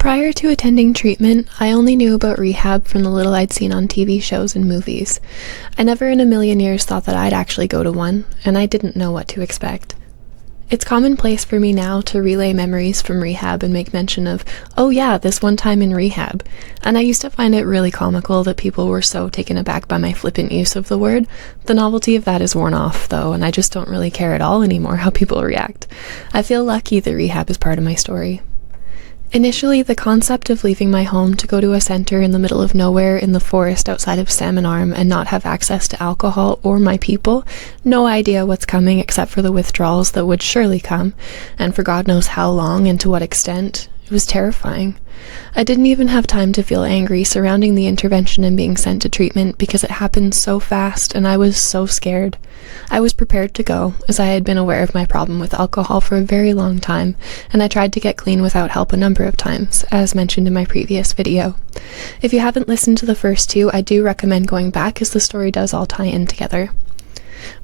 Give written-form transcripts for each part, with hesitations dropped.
Prior to attending treatment, I only knew about rehab from the little I'd seen on TV shows and movies. I never in a million years thought that I'd actually go to one, and I didn't know what to expect. It's commonplace for me now to relay memories from rehab and make mention of, oh yeah, this one time in rehab. And I used to find it really comical that people were so taken aback by my flippant use of the word. The novelty of that is worn off, though, and I just don't really care at all anymore how people react. I feel lucky that rehab is part of my story. Initially, the concept of leaving my home to go to a center in the middle of nowhere in the forest outside of Salmon Arm and not have access to alcohol or my people, no idea what's coming except for the withdrawals that would surely come, and for God knows how long and to what extent, it was terrifying. I didn't even have time to feel angry surrounding the intervention and being sent to treatment because it happened so fast and I was so scared. I was prepared to go, as I had been aware of my problem with alcohol for a very long time, and I tried to get clean without help a number of times, as mentioned in my previous video. If you haven't listened to the first two, I do recommend going back as the story does all tie in together.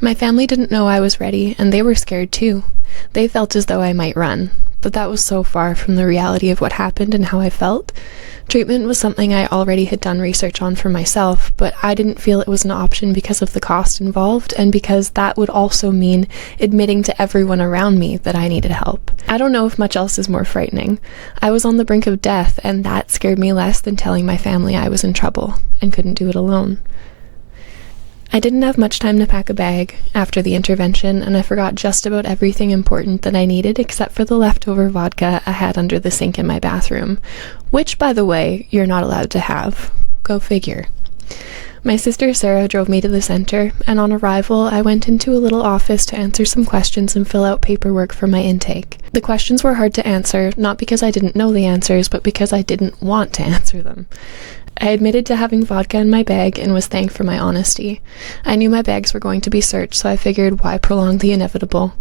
My family didn't know I was ready, and they were scared too. They felt as though I might run, but that was so far from the reality of what happened and how I felt. Treatment was something I already had done research on for myself, but I didn't feel it was an option because of the cost involved and because that would also mean admitting to everyone around me that I needed help. I don't know if much else is more frightening. I was on the brink of death, and that scared me less than telling my family I was in trouble and couldn't do it alone. I didn't have much time to pack a bag after the intervention, and I forgot just about everything important that I needed except for the leftover vodka I had under the sink in my bathroom, which, by the way, you're not allowed to have. Go figure. My sister Sarah drove me to the center, and on arrival, I went into a little office to answer some questions and fill out paperwork for my intake. The questions were hard to answer, not because I didn't know the answers, but because I didn't want to answer them. I admitted to having vodka in my bag and was thanked for my honesty. I knew my bags were going to be searched, so I figured why prolong the inevitable.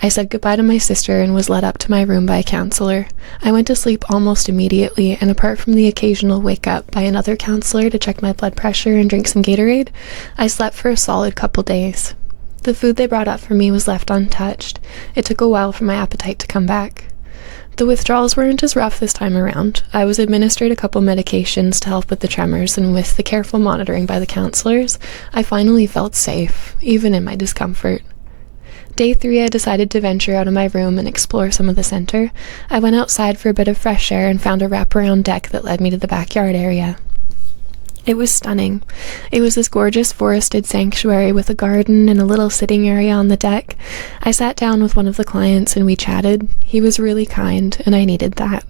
I said goodbye to my sister and was led up to my room by a counselor. I went to sleep almost immediately, and apart from the occasional wake up by another counselor to check my blood pressure and drink some Gatorade, I slept for a solid couple days. The food they brought up for me was left untouched. It took a while for my appetite to come back. The withdrawals weren't as rough this time around. I was administered a couple medications to help with the tremors, and with the careful monitoring by the counselors, I finally felt safe, even in my discomfort. Day 3, I decided to venture out of my room and explore some of the center. I went outside for a bit of fresh air and found a wraparound deck that led me to the backyard area. It was stunning. It was this gorgeous forested sanctuary with a garden and a little sitting area on the deck. I sat down with one of the clients and we chatted. He was really kind, and I needed that.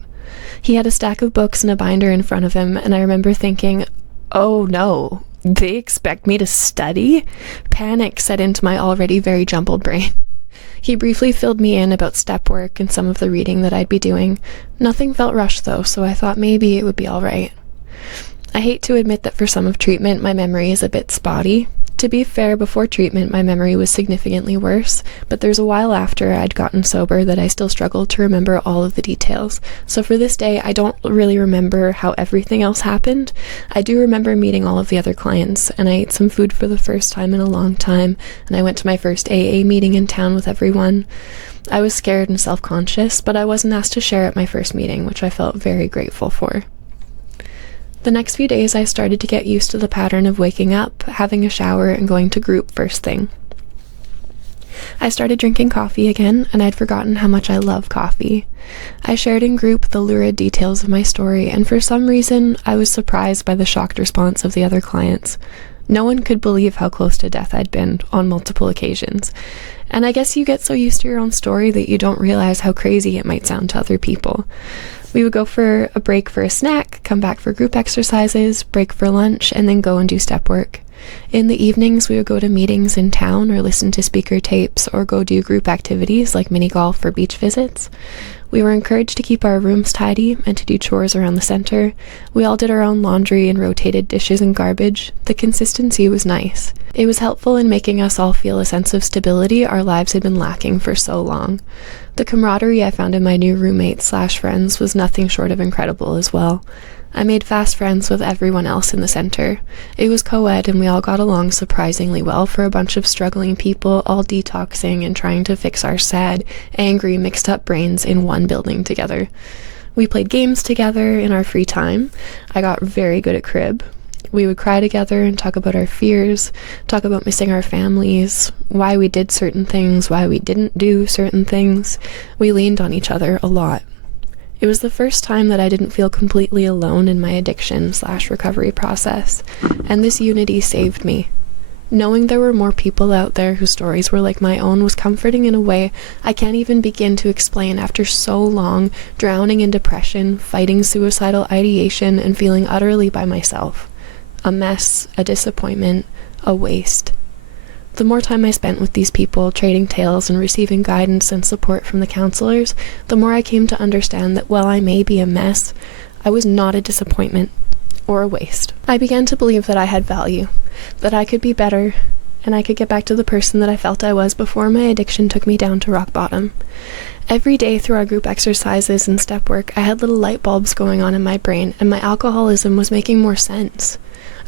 He had a stack of books and a binder in front of him, and I remember thinking, oh no, they expect me to study? Panic set into my already very jumbled brain. He briefly filled me in about step work and some of the reading that I'd be doing. Nothing felt rushed though, so I thought maybe it would be all right. I hate to admit that for some of treatment, my memory is a bit spotty. To be fair, before treatment, my memory was significantly worse, but there's a while after I'd gotten sober that I still struggled to remember all of the details. So for this day, I don't really remember how everything else happened. I do remember meeting all of the other clients, and I ate some food for the first time in a long time, and I went to my first AA meeting in town with everyone. I was scared and self-conscious, but I wasn't asked to share at my first meeting, which I felt very grateful for. The next few days, I started to get used to the pattern of waking up, having a shower, and going to group first thing. I started drinking coffee again, and I'd forgotten how much I love coffee. I shared in group the lurid details of my story, and for some reason, I was surprised by the shocked response of the other clients. No one could believe how close to death I'd been on multiple occasions. And I guess you get so used to your own story that you don't realize how crazy it might sound to other people. We would go for a break for a snack, come back for group exercises, break for lunch, and then go and do step work. In the evenings, we would go to meetings in town or listen to speaker tapes or go do group activities like mini golf or beach visits. We were encouraged to keep our rooms tidy and to do chores around the center. We all did our own laundry and rotated dishes and garbage. The consistency was nice. It was helpful in making us all feel a sense of stability our lives had been lacking for so long. The camaraderie I found in my new roommates/friends was nothing short of incredible as well. I made fast friends with everyone else in the center. It was co-ed and we all got along surprisingly well for a bunch of struggling people all detoxing and trying to fix our sad, angry, mixed up brains in one building together. We played games together in our free time. I got very good at crib. We would cry together and talk about our fears, talk about missing our families, why we did certain things, why we didn't do certain things. We leaned on each other a lot. It was the first time that I didn't feel completely alone in my addiction/recovery process, and this unity saved me. Knowing there were more people out there whose stories were like my own was comforting in a way I can't even begin to explain after so long drowning in depression, fighting suicidal ideation, and feeling utterly by myself. A mess, a disappointment, a waste. The more time I spent with these people, trading tales and receiving guidance and support from the counselors, the more I came to understand that while I may be a mess, I was not a disappointment or a waste. I began to believe that I had value, that I could be better, and I could get back to the person that I felt I was before my addiction took me down to rock bottom. Every day through our group exercises and step work, I had little light bulbs going on in my brain, and my alcoholism was making more sense.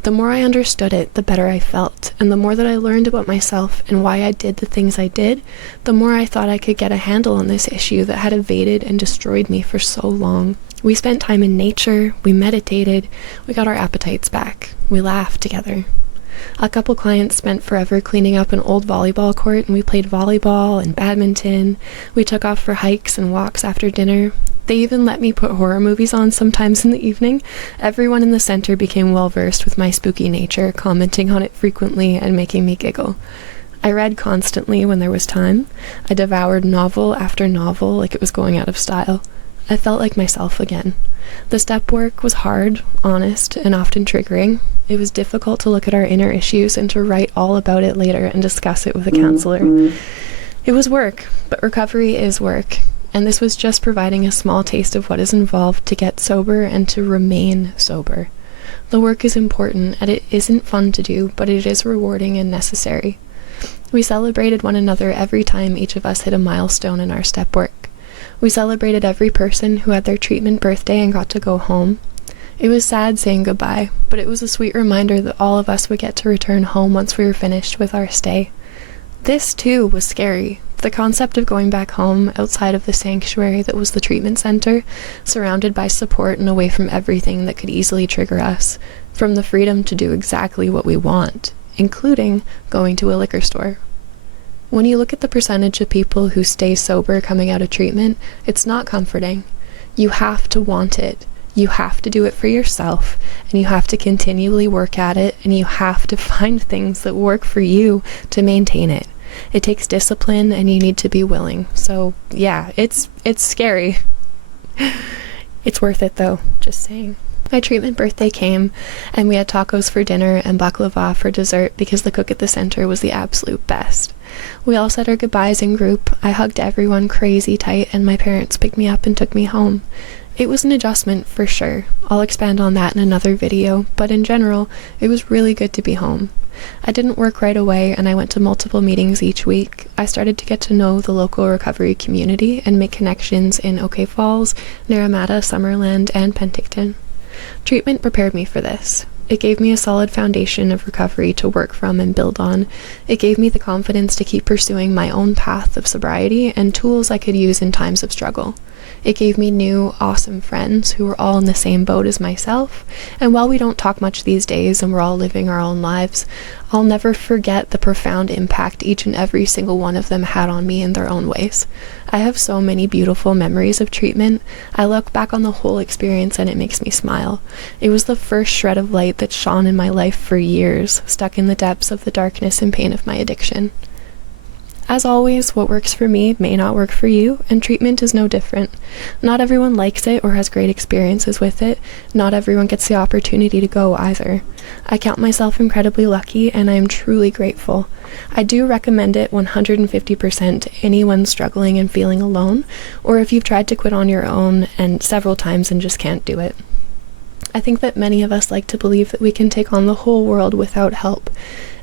The more I understood it, the better I felt, and the more that I learned about myself and why I did the things I did, the more I thought I could get a handle on this issue that had evaded and destroyed me for so long. We spent time in nature, we meditated, we got our appetites back, we laughed together. A couple clients spent forever cleaning up an old volleyball court, and we played volleyball and badminton. We took off for hikes and walks after dinner. They even let me put horror movies on sometimes in the evening. Everyone in the center became well versed with my spooky nature, commenting on it frequently and making me giggle. I read constantly when there was time. I devoured novel after novel like it was going out of style. I felt like myself again. The step work was hard, honest, and often triggering. It was difficult to look at our inner issues and to write all about it later and discuss it with a counselor. It was work, but recovery is work. And this was just providing a small taste of what is involved to get sober and to remain sober. The work is important, and it isn't fun to do, but it is rewarding and necessary. We celebrated one another every time each of us hit a milestone in our step work. We celebrated every person who had their treatment birthday and got to go home. It was sad saying goodbye, but it was a sweet reminder that all of us would get to return home once we were finished with our stay. This, too, was scary. The concept of going back home outside of the sanctuary that was the treatment center, surrounded by support and away from everything that could easily trigger us, from the freedom to do exactly what we want, including going to a liquor store. When you look at the percentage of people who stay sober coming out of treatment, it's not comforting. You have to want it. You have to do it for yourself, and you have to continually work at it, and you have to find things that work for you to maintain it. It takes discipline, and you need to be willing. So yeah, it's scary. It's worth it though, just saying. My treatment birthday came, and we had tacos for dinner and baklava for dessert because the cook at the center was the absolute best. We all said our goodbyes in group. I hugged everyone crazy tight, and my parents picked me up and took me home. It was an adjustment for sure. I'll expand on that in another video, but in general, it was really good to be home. I didn't work right away, and I went to multiple meetings each week. I started to get to know the local recovery community and make connections in Oak Falls, Naramata, Summerland, and Penticton. Treatment prepared me for this. It gave me a solid foundation of recovery to work from and build on. It gave me the confidence to keep pursuing my own path of sobriety and tools I could use in times of struggle. It gave me new, awesome friends who were all in the same boat as myself, and while we don't talk much these days and we're all living our own lives, I'll never forget the profound impact each and every single one of them had on me in their own ways. I have so many beautiful memories of treatment. I look back on the whole experience and it makes me smile. It was the first shred of light that shone in my life for years, stuck in the depths of the darkness and pain of my addiction. As always, what works for me may not work for you, and treatment is no different. Not everyone likes it or has great experiences with it. Not everyone gets the opportunity to go either. I count myself incredibly lucky, and I am truly grateful. I do recommend it 150% to anyone struggling and feeling alone, or if you've tried to quit on your own and several times and just can't do it. I think that many of us like to believe that we can take on the whole world without help,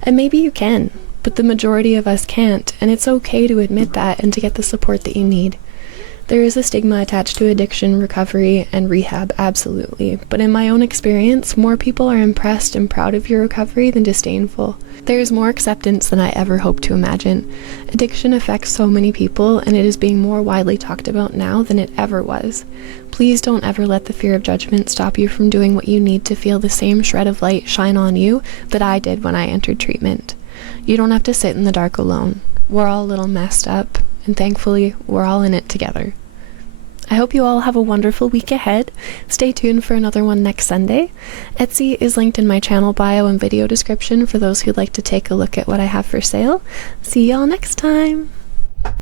and maybe you can. But the majority of us can't, and it's okay to admit that and to get the support that you need. There is a stigma attached to addiction, recovery, and rehab, absolutely, but in my own experience, more people are impressed and proud of your recovery than disdainful. There is more acceptance than I ever hoped to imagine. Addiction affects so many people, and it is being more widely talked about now than it ever was. Please don't ever let the fear of judgment stop you from doing what you need to feel the same shred of light shine on you that I did when I entered treatment. You don't have to sit in the dark alone. We're all a little messed up, and thankfully, we're all in it together. I hope you all have a wonderful week ahead. Stay tuned for another one next Sunday. Etsy is linked in my channel bio and video description for those who'd like to take a look at what I have for sale. See y'all next time!